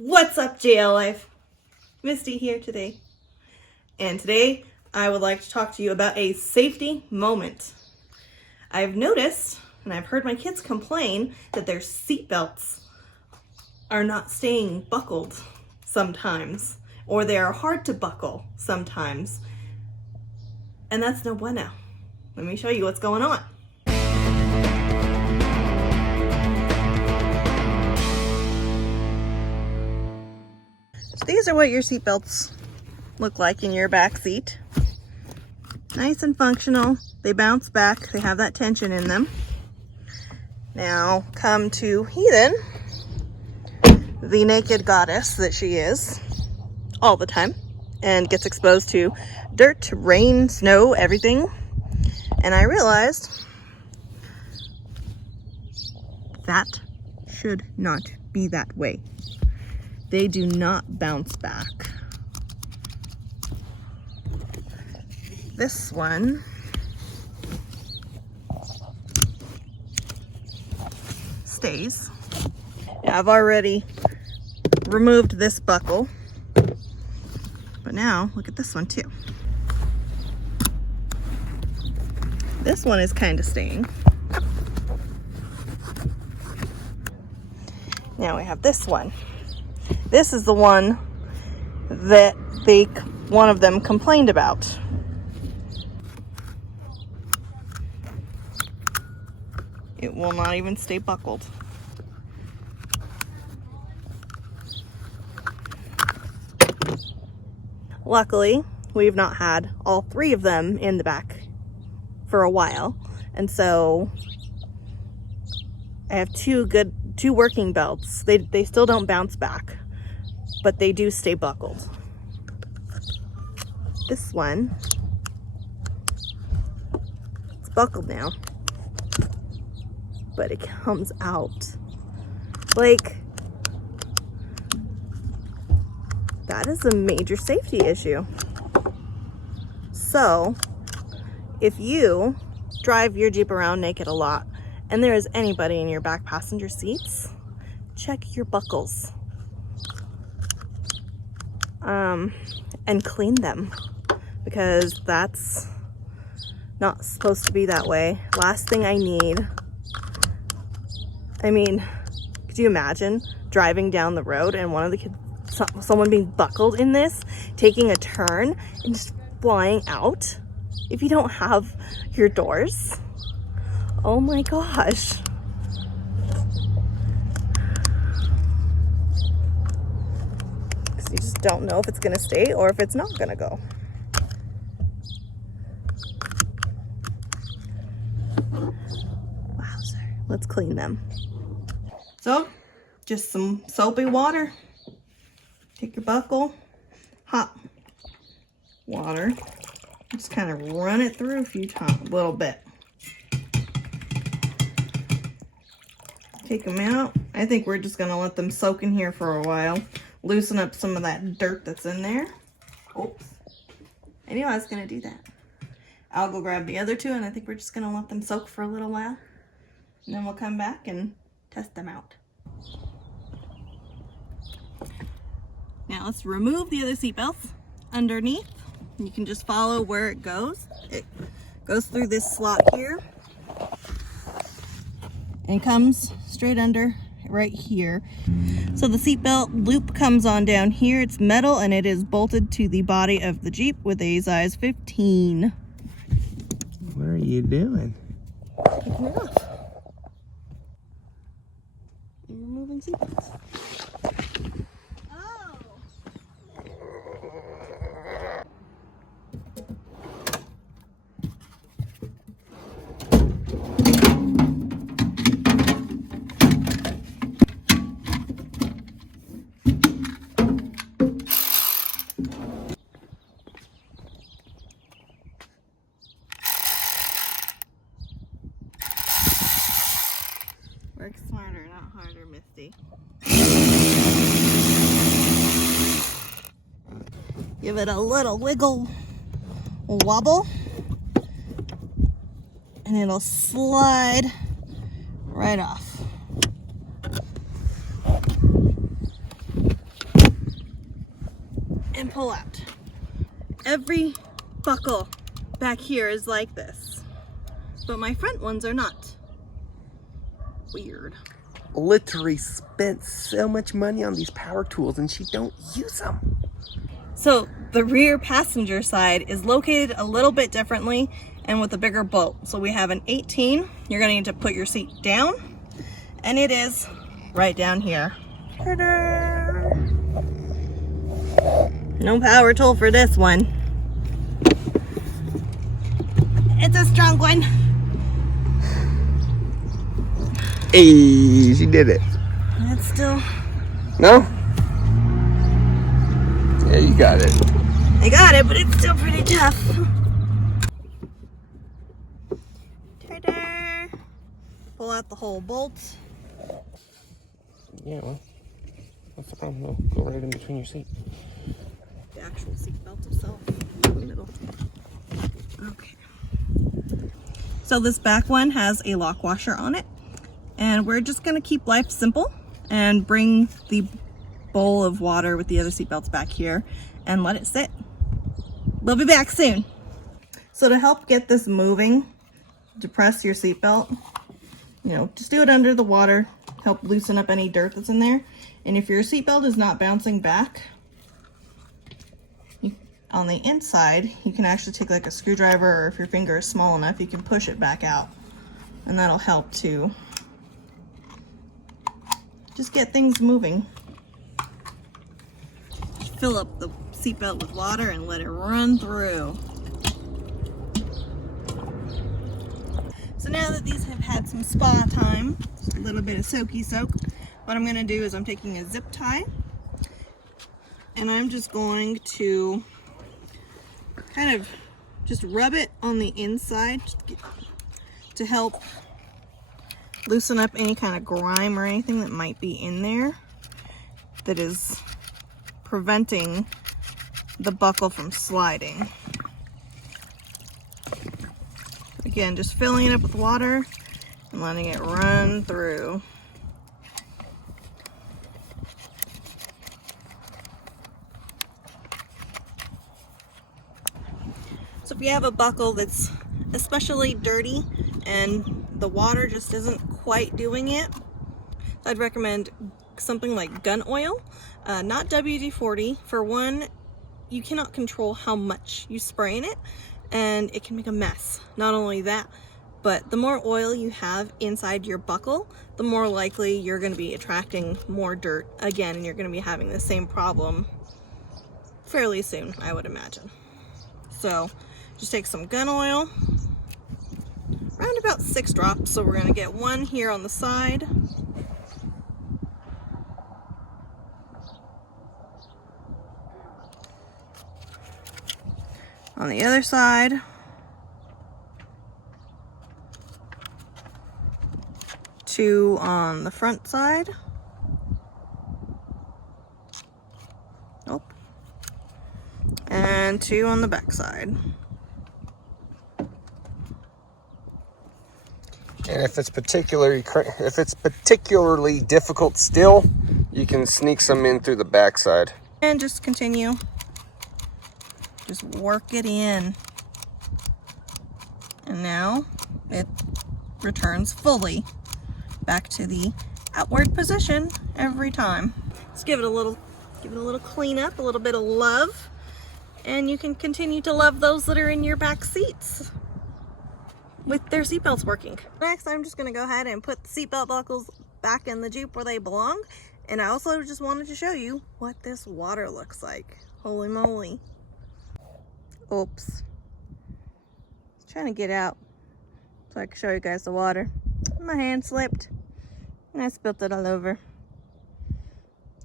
What's up, JL Life? Misty here today. And today I would like to talk to you about a safety moment. I've noticed, and I've heard my kids complain, that their seatbelts are not staying buckled sometimes, or they are hard to buckle sometimes. And that's no bueno. Let me show you what's going on. So these are what your seatbelts look like in your back seat. Nice and functional. They bounce back. They have that tension in them. Now come to Heathen, the naked goddess that she is all the time, and gets exposed to dirt, rain, snow, everything. And I realized that should not be that way. They do not bounce back. This one stays. Now, I've already removed this buckle, but now look at this one too. This one is kind of staying. Now we have this one. This is the one that one of them complained about. It will not even stay buckled. Luckily, we've not had all three of them in the back for a while, and so I have two working belts. They still don't bounce back, but they do stay buckled. This one, it's buckled now, but it comes out. Like, that is a major safety issue. So, if you drive your Jeep around naked a lot, and there is anybody in your back passenger seats, check your buckles. And clean them, because that's not supposed to be that way. Last thing I need, I mean, could you imagine driving down the road and one of the kids, someone being buckled in this, taking a turn and just flying out if you don't have your doors? Oh my gosh. You just don't know if it's gonna stay or if it's not gonna go. Wowzer. Let's clean them. So, just some soapy water. Take your buckle, hot water. Just kind of run it through a few times, a little bit. Take them out. I think we're just gonna let them soak in here for a while. Loosen up some of that dirt that's in there. Oops. I knew I was gonna do that. I'll go grab the other two, and I think we're just gonna let them soak for a little while. And then we'll come back and test them out. Now let's remove the other seatbelts underneath. You can just follow where it goes. It goes through this slot here and comes straight under right here. So the seatbelt loop comes on down here. It's metal and it is bolted to the body of the Jeep with a size 15. What are you doing? Taking it off. And removing seatbelts. Work smarter, not harder, Misty. Give it a little wiggle wobble, and it'll slide right off. and pull out. Every buckle back here is like this, but my front ones are not. Weird. Literally spent so much money on these power tools and she don't use them. So the rear passenger side is located a little bit differently and with a bigger bolt. So we have an 18. You're gonna need to put your seat down, and it is right down here. Ta-da! No power tool for this one. It's a strong one. Hey, she did it. It's still... No? Yeah, you got it. I got it, but it's still pretty tough. Ta-da! Pull out the whole bolt. Yeah, well, what's the problem? They'll go right in between your seat. The actual seat belt itself in the middle. Okay. So this back one has a lock washer on it, and we're just gonna keep life simple and bring the bowl of water with the other seat belts back here and let it sit. We'll be back soon. So to help get this moving, depress your seat belt, you know, just do it under the water, help loosen up any dirt that's in there. And if your seat belt is not bouncing back, on the inside, you can actually take like a screwdriver, or if your finger is small enough, you can push it back out. And that'll help to just get things moving. Fill up the seatbelt with water and let it run through. So now that these have had some spa time, just a little bit of soaky soak, what I'm gonna do is I'm taking a zip tie and I'm just going to kind of just rub it on the inside to help loosen up any kind of grime or anything that might be in there that is preventing the buckle from sliding. Again, just filling it up with water and letting it run through. So if you have a buckle that's especially dirty and the water just isn't quite doing it, I'd recommend something like gun oil, not WD-40. For one, you cannot control how much you spray in it and it can make a mess. Not only that, but the more oil you have inside your buckle, the more likely you're going to be attracting more dirt again, and you're going to be having the same problem fairly soon, I would imagine. So just take some gun oil, around about 6 drops. So we're going to get one here on the side. On the other side. 2 on the front side. Nope. And 2 on the back side. And if it's particularly difficult still, you can sneak some in through the backside. And just continue. Just work it in. And now it returns fully back to the outward position every time. Let's give it a little cleanup, a little bit of love, and you can continue to love those that are in your back seats with their seatbelts working. Next, I'm just gonna go ahead and put the seatbelt buckles back in the Jeep where they belong. And I also just wanted to show you what this water looks like. Holy moly. Oops. I was trying to get out so I could show you guys the water. My hand slipped and I spilled it all over.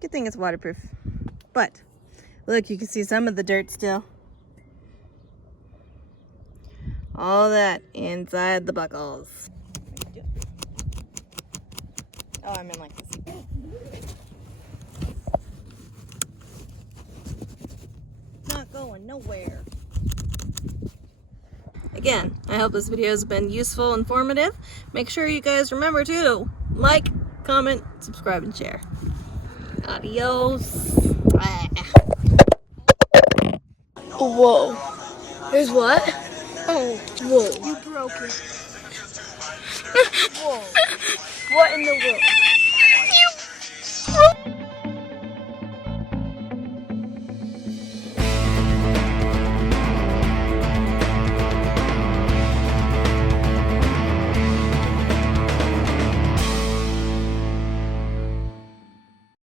Good thing it's waterproof. But look, you can see some of the dirt still. All that inside the buckles. Oh, I'm in like this. Not going nowhere. Again, I hope this video has been useful, informative. Make sure you guys remember to like, comment, subscribe, and share. Adios. Whoa. There's what? Oh, whoa. You broke it. Whoa. What in the world?